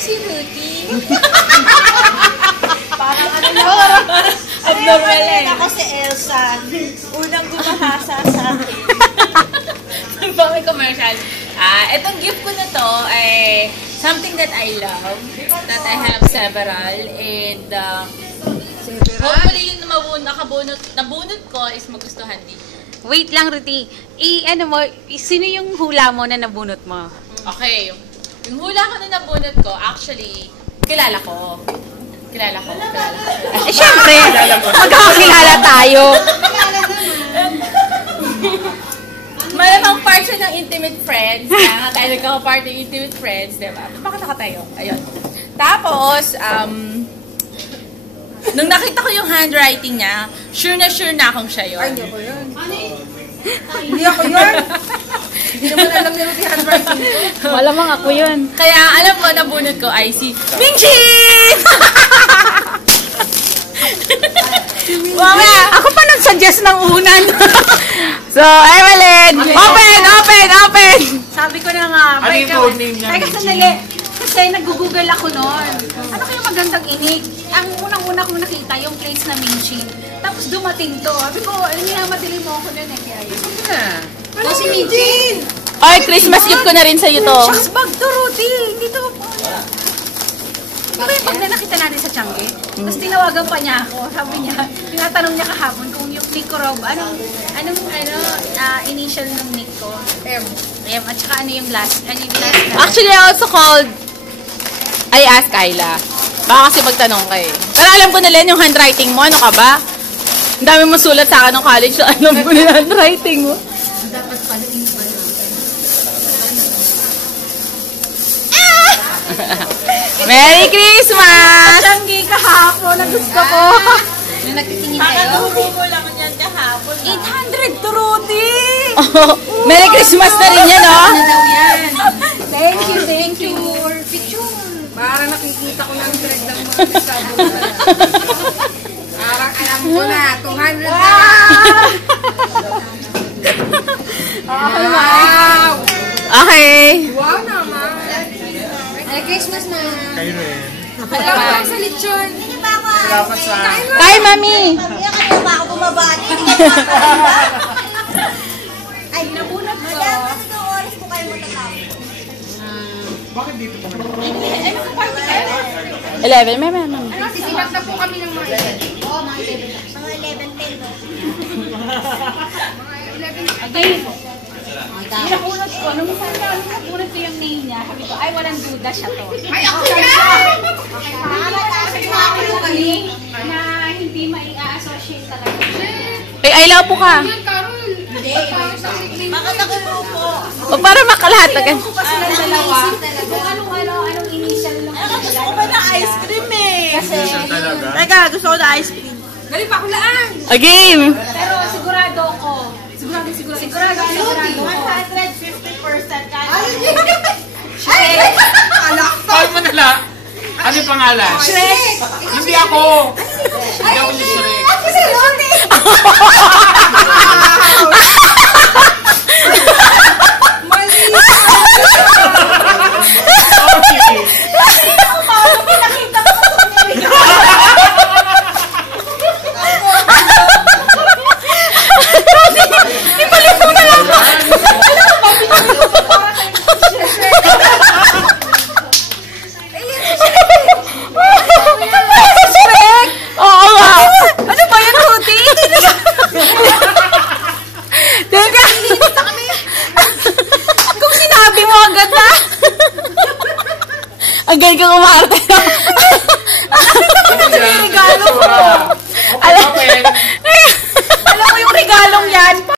si Rudy. Parang ano lang. Abnormal eh. Ako si Elsa. Unang gumahasa sa akin. Bakit commercial? Itong gift ko na to ay something that I love. That I have several. And hopefully yung nabunot ko is magustuhan din. Wait lang, Rudy. Ano mo, sino yung hula mo na nabunot mo? Okay. Yung hula ko na nabunot ko, actually, kilala ko. Eh, syempre, magkakakilala tayo. Malamang part siya ng intimate friends. Kaya nga tayo nagkakapart ng intimate friends, diba? Bakit nakatayo? Ayun. Tapos, nung nakita ko yung handwriting niya, sure na akong siya yun. Ay, hindi ako yun. Hindi ako yun. Hindi naman alam nila yung handwriting ko. Malamang ako yun. Kaya alam ko, nabunot ko ay si Mingjin! Wow, ako pa nag-suggest ng unan. So, Evelyn, open! Sabi ko na nga, ano yung code name niya? Teka, sandali. Kasi nag-google ako noon. Ano kayong magandang inig? Ang unang-una kong nakita, yung plates na Minchin. Tapos dumating to. Sabi ko, minamadali mo ako nun eh. Kaya yun. Ano si Minchin? Ay, Christmas gift ko na rin sa'yo to. Shucks, bag to, Rudy. Hindi to po. Di ba yung pag nakita natin sa Changi? Tapos tinawagan pa niya ako. Sabi niya, tinatanong niya kahapon kung yung nick ko Rob, anong initial ng nick ko? M. At saka ano yung last? Actually, I also called, I asked Kyla. Baka kasi magtanong ka eh. Pero alam ko na Len, yung handwriting mo, ano ka ba? Ang dami mo sulat sa akin ng college, so alam ko na yung handwriting mo. Dapat pala yung ba na? Merry Christmas! Changi kahapon, na gusto ko. Nung nagtitingin kayo? Kakaturo lang niyan kahapon. 800 to Rudy! Oh, Merry Christmas na rin yan, oh! Ano daw yan? Thank you. Picture. Para nakikita ko ng thread ng mga discount. Parang alam ko na, 200 na. Wow! Okay. Wow naman. Merry Christmas na. Kayo rin. Salamat sa lechon. Salamat sa... Bye, Mami! Kaya ba ako bumabati? Ay, nabunot ko. Ano oras po kayo matatapos? Bakit dito pa naman? Ay, nakaparty kayo? 11, may. Sisilap na po kami ng mga 11. Oo, mga 11. Mga 11:10. Again. Nabunot ko. Nung nabunot ko yung name niya, sabi ko, ay, walang duda siya to. Ay, ako yan! Kami na hindi mai-associate talaga. Ay, I love po ka. Hindi. Bakit ako po? O para makalahat agad. Ko pa silang dalawa. Kung anong initial lang. Gusto ko ba na ice cream eh? Kasi, teka, gusto ko na ice cream. Galing pa kulaan. Again! Pero sigurado ko. Sigurado ko. 150% Shrek. Call mo na lang. Ano yung pangalan? Shrek. Hindi ako. Hindi ako si Shrek. Si Rudy. Oo nga! Ano ba yan, Rudy? Teka! Kung sinabi mo agad na. Agad ka kumarte.